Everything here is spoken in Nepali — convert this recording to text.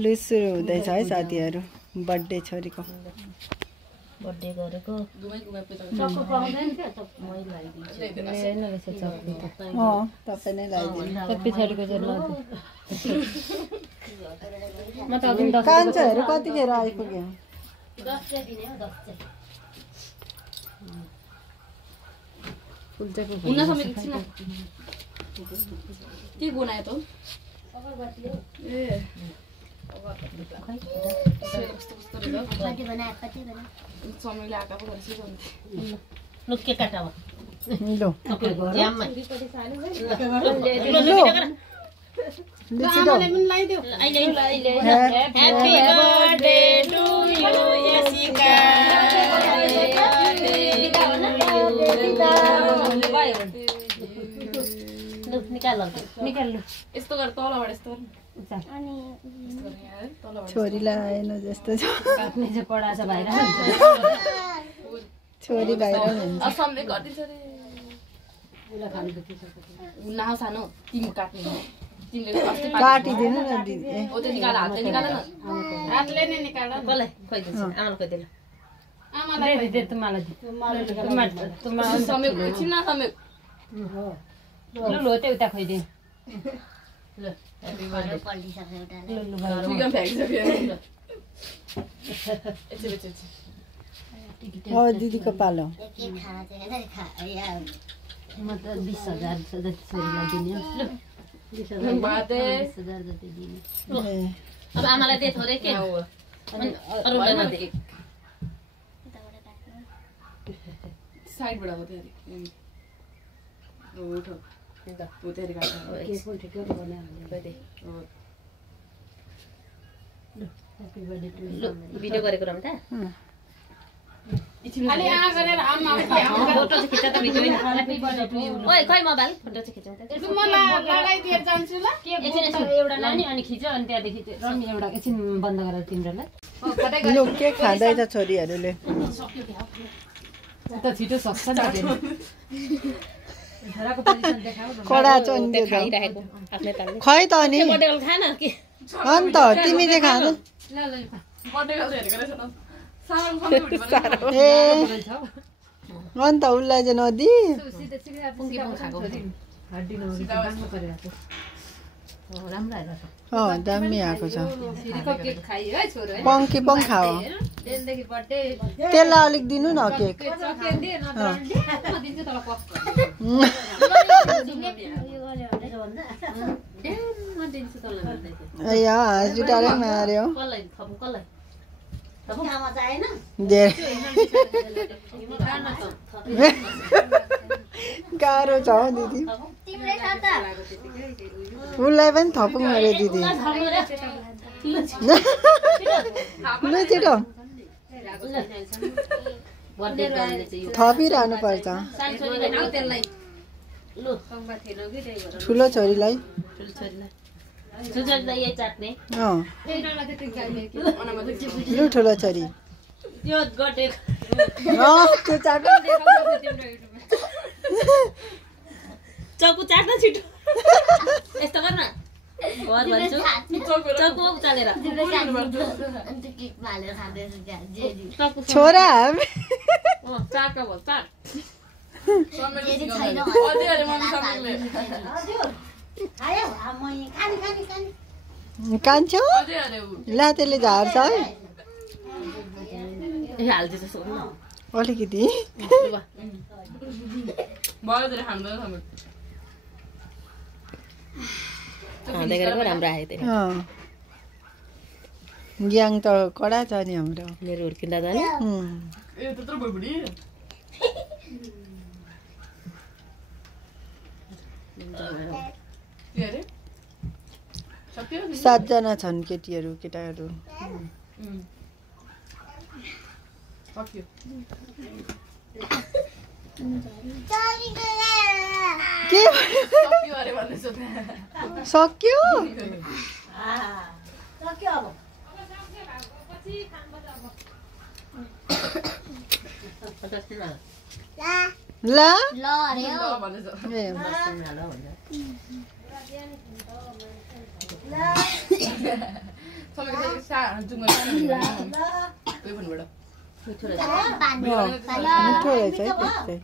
लु सुरु हुँदैछ है साथीहरु बर्थडे छोरीको बर्थडे गरेको चक्को पाउँदैन के मै लाइदिन्छु तपाई नै लाइदिनु त्यो पछाडीको चाहिँ लाउँछु म त अघि 10 कान्छाहरु कतिखेर आइपुग्यो 10 चाहिँ दिने हो 10 चाहिँ फुलचको हुन समेत एकछिन के बनायो त अगरबत्ती हो ए कति बनाए समयले आका पो गरेछ लु के काटाव लु जाममा आमाले पनि लाइदियो अहिले ह्यापी बर्थडे टु यु यसिका लु निकाल लु यस्तो गर तलबाट यस्तो अनि छोरीलाई आएन जस्तो छ काट्ने चाहिँ पडा छ भाइरा छोरी भाइरल हुन्छ असम्मे गर्दिन्छ रे उला खानु त के छ नाउ सानो तिमी काट्ने तिमीले अस्ति काटिदिनु न दिदी ओ त्यो निकाल हातले निकाल न हातले नै निकाल कसलाई खोइदिन्छ आमाले खोइदिनु आमालाई दे तुम्हालाई तुम्हालाई समेत एकछिन न समेत लु लो त्यो उता खोइदे ल ह्यापी बर्थडे पल्टिसक्यो एउटा लु फिगम फ्याक्सक्यो हो दिदीको पालो के खाना चाहिँ हैन खा म त 20000 जति छोरीलाई दिने लु 20000 बाते 20000 जति दिने अब आमालाई दे थोरै के अनि अरूलाई नदे साइडबाट हो त्यही उठो हो त्यही काट्नु के को ठिकै बनायो खोइदे ह्यापी बर्थडे टु लु भिडियो गरेको रम त अलि आ गरेर आमा फोटो चाहिँ खिच्दा त भिडियो हैन ह्यापी बर्थडे टु यु ओइ खै मोबाइल फोटो चाहिँ खिचौँ त म लगाइदिएर जान्छु ल के एउटा लाने अनि खिच्यो अनि त्यहाँदेखि रमी एउटा एकछिन बन्द गरेर तिम्रो लु के खाँदैछ छोरीहरूले त छिटो सक्छ नि छोराको पोजिसन देखाऊ कडा चन्दियो खाइरहेको आफ्नै तालले खै त नि बर्थडे गर्ल खान के अन्त तिमीले खानु ल बर्थडे गर्दा हेरेको रहेछ न सानो खम्बी उठ्यो ए अन्त उसलाई चाहिँ नदी पुङ्गी पुङ खाएको हड्डी नहुने राम्रो गरिरहेको राम्रो आइरहेको दामी आएको छ फेरिको केक खाइ है छोरो है पङ्की पङ खाओ दिनदेखि बर्थडे त्यसलाई अलिक दिनु न केक चकेन दे न म दिन्छु तल पक्क म दिन्छु तल या जुटारै मार्यो कसलाई थपु कसलाई थपु खामा चाहिएन दे खान त गाह्रो छ हौ दिदी तिम्रै छ त उसलाई पनि थपौँ अरे दिदी ल छिटो बर्थडे गर्ने चाहिँ यो थपिरहनु पर्छ सानो छोरीलाई नाउ त्यसलाई लु ठुलो छोरीलाई ठुलो छोरीलाई यही चाट्ने लु ठुलो छोरी यो गटे त्यो चाट चक्कु चाट्न छिटो यस्तो गर्न घर भन्छु चक्कु उचालेर छोरा चाका भयो चाट कान्छो ला त्यसले झार्छ है हाल्दैछ अलिकति खाँदै गरेको राम्रो आयो त्यही ग्याङ त कडा छ नि हाम्रो मेरो हुर्किँदा जाने सातजना छन् केटीहरू केटाहरू के सक्यो ल सबैको जुङ्गो उयो भन्नुबाट मिठो रहेछ मिठो रहेछ है त्यो चाहिँ